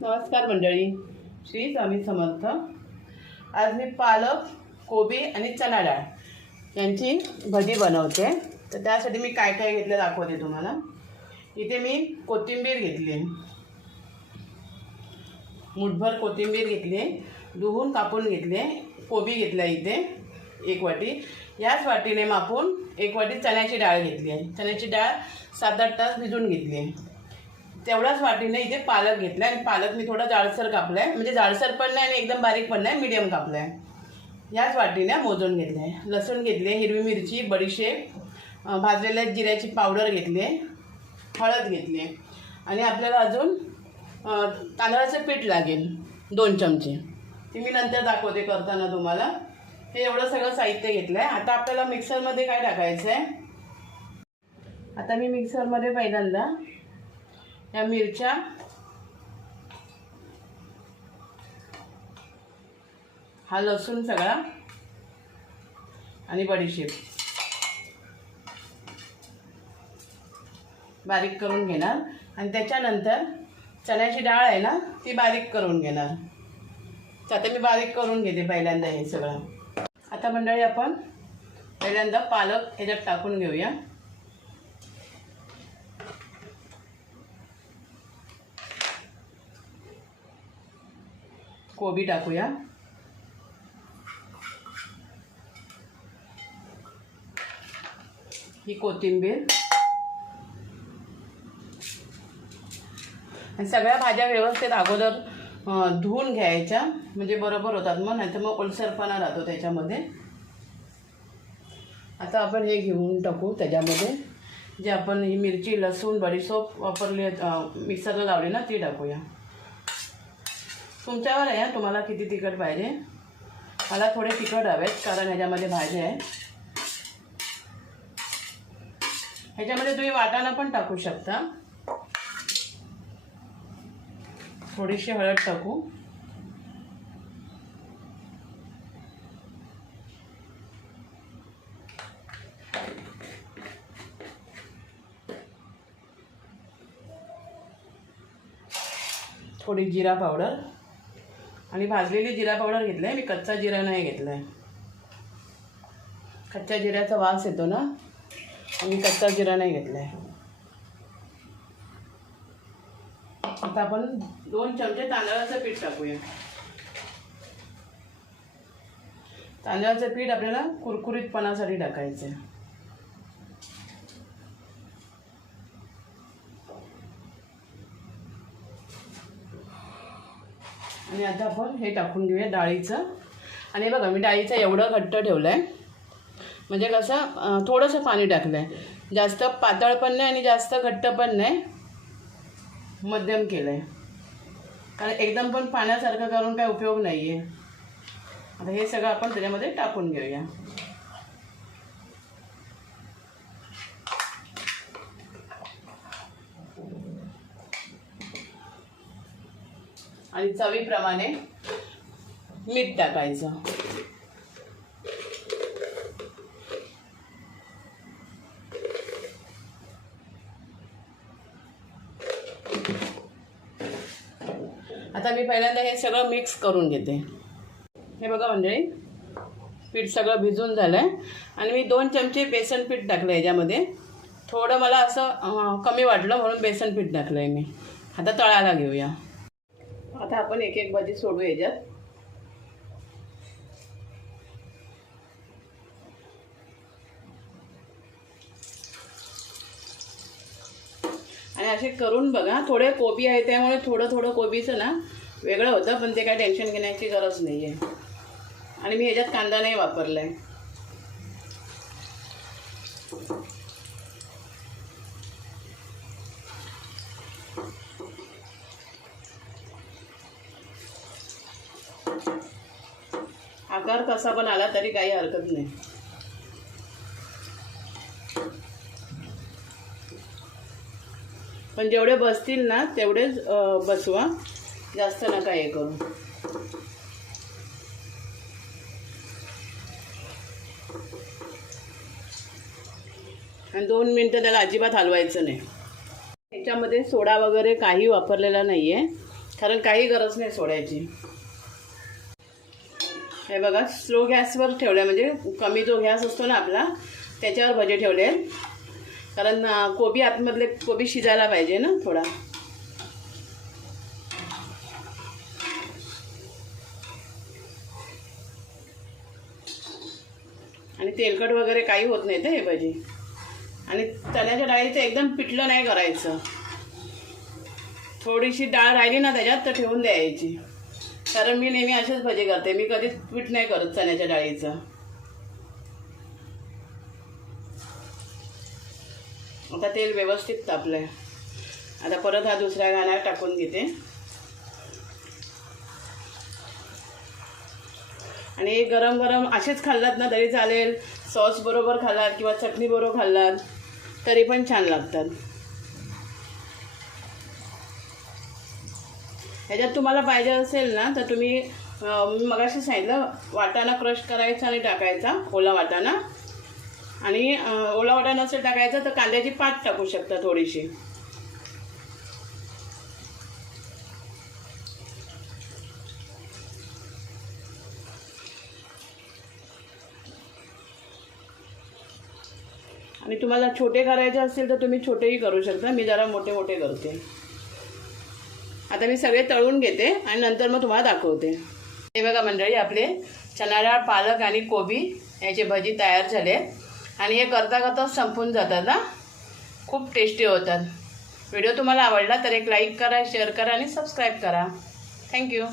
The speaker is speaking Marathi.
नमस्कार मंडळी. श्री स्वामी समर्थ. आज मी पालक कोबी आणि चना डाळ यांची भजी बनवते. तर त्यासाठी मी काय काय घेतलं दाखवते तुम्हाला. इथे मी कोथिंबीर घेतली. मुठभर कोथिंबीर घेतली. धुवून कापून घेतले. कोबी घेतला इथे एक वाटी. याच वाटीने मापून एक वाटी चण्याची डाळ घेतली. आहे चण्याची डाळ सात आठ तास भिजून घेतली. आहे तेवढ्याच वाटीने इथे पालक घेतला आणि पालक मी थोडा जाडसर कापला आहे म्हणजे जाडसर पण नाही आणि एकदम बारीक पण नाही मिडियम कापला आहे याच वाटीने मोजून घेतलं आहे लसूण घेतले हिरवी मिरची बडीशेप भाजलेल्या जिऱ्याची पावडर घेतली आहे हळद घेतली. आहे आणि आपल्याला अजून तांदळाचं पीठ लागेल दोन चमचे. ती मी नंतर दाखवते करताना तुम्हाला. हे एवढं सगळं साहित्य घेतलं आहे आता आपल्याला मिक्सरमध्ये काय टाकायचं आहे आता मी मिक्सरमध्ये पहिल्यांदा या मिरच्या. हा लसूण सगळा. आणि बडीशेप. बारीक करून घेणार. आणि त्याच्यानंतर चण्याची डाळ आहे ना ती बारीक करून घेणार. तर आता मी बारीक करून घेते पहिल्यांदा हे सगळं. आता मंडळी आपण पहिल्यांदा पालक ह्याच्यात टाकून घेऊया. कोबी टाकूया. ही कोथिंबीर. आणि सगळ्या भाज्या व्यवस्थित अगोदर धुवून घ्यायच्या. म्हणजे बरोबर होतात मग नाही तर मग ओलसरपणा राहतो त्याच्यामध्ये. आता आपण हे घेऊन टाकू त्याच्यामध्ये. जे आपण ही मिरची लसूण बडीसोप वापरली मिक्सरला लावली ना ती टाकूया. तुमच्यावर आहे तुम्हाला किती तिखट पाहिजे? मला थोडे तिखट हवेत कारण ह्याच्यामध्ये भाज्या आहे. ह्याच्यामध्ये तुम्ही वाटाणा पण टाकू शकता. थोडीशी हळद टाकू. थोडी जिरा पावडर. आणि भाजलेली जिरा पावडर घेतली आहे मी कच्चा जिरा नाही घेतला आहे कच्च्या जिऱ्याचा वास येतो ना? मी कच्चा जिरा नाही घेतला आहे आता आपण दोन चमचे तांदळाचं पीठ टाकूया. तांदळाचं पीठ आपल्याला कुरकुरीतपणासाठी टाकायचं आहे आणि आता आपण हे टाकून घेऊया डाळीचं. आणि बघा मी डाळीचं एवढं घट्ट ठेवलं आहे म्हणजे कसं थोडंसं पाणी टाकलं आहे जास्त पातळ पण नाही आणि जास्त घट्ट पण नाही. मध्यम केलं आहे कारण एकदम पण पाण्यासारखं करून काही उपयोग नाही आहे आता हे सगळं आपण त्याच्यामध्ये टाकून घेऊया. आणि चवीप्रमाणे मीठ टाकायचं. आता मी पहिल्यांदा हे सगळं मिक्स करून घेते. हे बघा मंडळी पीठ सगळं भिजून झालं आहे आणि मी दोन चमचे बेसन पीठ टाकलं याच्यामध्ये. थोडं मला असं कमी वाटलं म्हणून बेसन पीठ टाकलं आहे मी. आता तळायला घेऊया. आता आपण एक एक भाजी सोडू याच्यात. आणि असे करून बघा थोडे कोबी आहे त्यामुळे थोडं थोडं कोबीचं ना वेगळं होतं पण ते काय टेन्शन घेण्याची गरज नाही आहे आणि मी ह्याच्यात कांदा नाही वापरला आहे आकार कसा पण आला तरी काही हरकत नाही. पण जेवढे बसतील ना तेवढेच बसवा. जास्त नका हे करू. आणि दोन मिनटं त्याला अजिबात हलवायचं नाही. ह्याच्यामध्ये सोडा वगैरे काही वापरलेला नाही आहे कारण काही गरज नाही सोडायची. हे बघा स्लो गॅसवर ठेवलं म्हणजे कमी जो गॅस असतो ना आपला त्याच्यावर भजे ठेवले. कारण कोबी आतमधले कोबी शिजायला पाहिजे ना थोडा. आणि तेलकट वगैरे काही होत नाही तर हे भजी. आणि चण्याच्या डाळीचं एकदम पिठलं नाही करायचं. थोडीशी डाळ राहिली ना त्याच्यात तर ठेवून द्यायची. कारण मी नेहमी असेच भजी करते. मी कधीच पीठ नाही करत चण्याच्या डाळीचं. आता तेल व्यवस्थित तापलंय. आता परत हा दुसऱ्या गाण्यात टाकून घेते. आणि हे गरम गरम असेच खाल्लात ना तरी चालेल. सॉस बरोबर खाल्लात किंवा चटणी बरोबर खाल्लात तरी पण छान लागतात. ह्याच्यात तुम्हाला पाहिजे असेल ना तर तुम्ही मी मगाशी सांगितलं वाटाणा क्रश करायचा आणि टाकायचा ओला वाटाणा. आणि ओला वाटाणा असेल टाकायचा तर कांद्याची पात टाकू शकता थोडीशी. आणि तुम्हाला छोटे करायचे असतील तर तुम्ही छोटेही करू शकता. मी जरा मोठे मोठे करते. आता मी सगळे तळून घेते आणि नंतर मग तुम्हाला दाखवते. हे बघा मंडळी आपले चणा डाळ पालक आणि कोबी याचे भजी तयार झाले. आणि हे करता करता संपून जातात ना खूप टेस्टी होतात. व्हिडिओ तुम्हाला आवडला तर एक लाईक करा शेअर करा आणि सबस्क्राईब करा. थँक्यू